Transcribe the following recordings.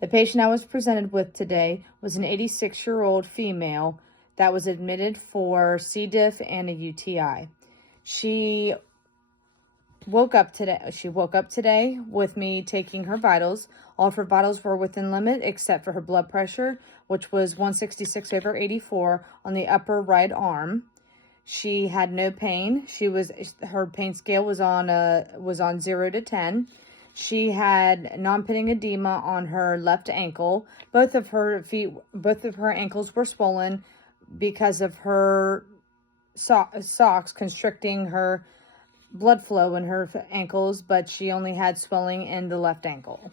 The patient I was presented with today was an 86-year-old female that was admitted for C. diff and a UTI. She woke up today with me taking her vitals. All of her vitals were within limit except for her blood pressure, which was 166/84 on the upper right arm. She had no pain. Her pain scale was on 0 to 10. She had non-pitting edema on her left ankle. Both of her ankles were swollen because of her socks constricting her blood flow in her ankles, but she only had swelling in the left ankle.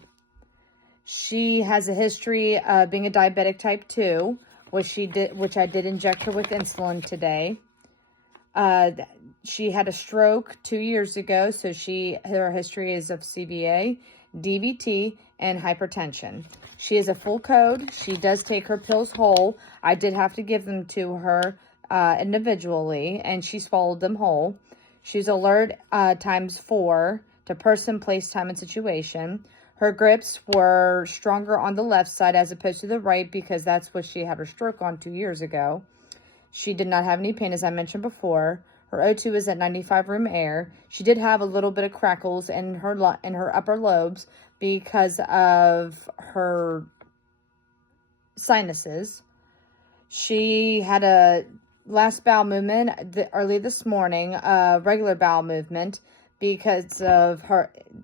She has a history of being a diabetic type 2, which I did inject her with insulin today. She had a stroke 2 years ago, so her history is of CVA, DVT, and hypertension. She is a full code. She does take her pills whole. I did have to give them to her individually, and she swallowed them whole. She's alert ×4 to person, place, time, and situation. Her grips were stronger on the left side as opposed to the right because that's what she had her stroke on 2 years ago. She did not have any pain, as I mentioned before. Her O2 is at 95 room air. She did have a little bit of crackles in her upper lobes because of her sinuses. She had a last bowel movement early this morning, a regular bowel movement, because of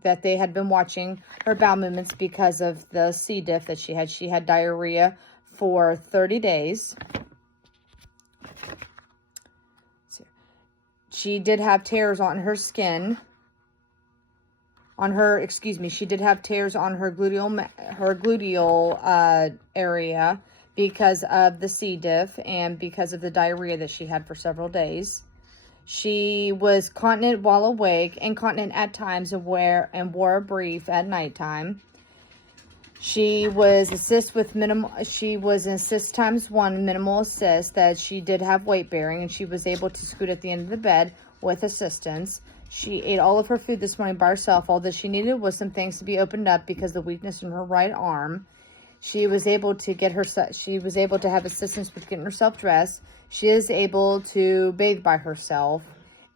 that they had been watching her bowel movements because of the C. diff that she had. She had diarrhea for 30 days. She did have tears on her skin. She did have tears on her gluteal area because of the C. diff and because of the diarrhea that she had for several days. She was continent while awake, incontinent at times, and wore a brief at nighttime. She was an assist ×1 minimal assist, that she did have weight bearing, and she was able to scoot at the end of the bed with assistance. She ate all of her food this morning by herself. All that she needed was some things to be opened up because of the weakness in her right arm. She was able to have assistance with getting herself dressed. She is able to bathe by herself,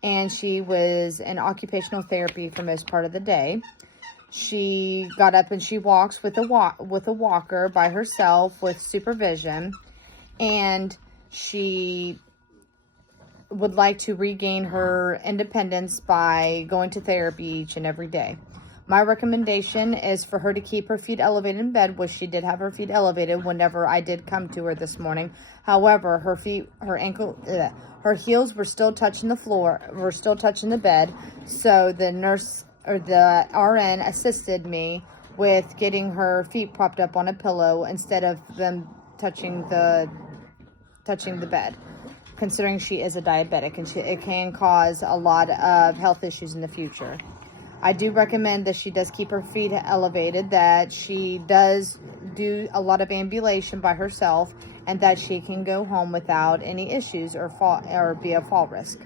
and she was in occupational therapy for most part of the day. She got up and she walks with a walker by herself with supervision, and she would like to regain her independence by going to therapy each and every day. My recommendation is for her to keep her feet elevated in bed, which she did have her feet elevated whenever I did come to her this morning. However, her heels were still touching the floor, were still touching the bed, so the nurse or the RN assisted me with getting her feet propped up on a pillow instead of them touching the bed, considering she is a diabetic and it can cause a lot of health issues in the future. I do recommend that she does keep her feet elevated, that she does do a lot of ambulation by herself, and that she can go home without any issues or be a fall risk.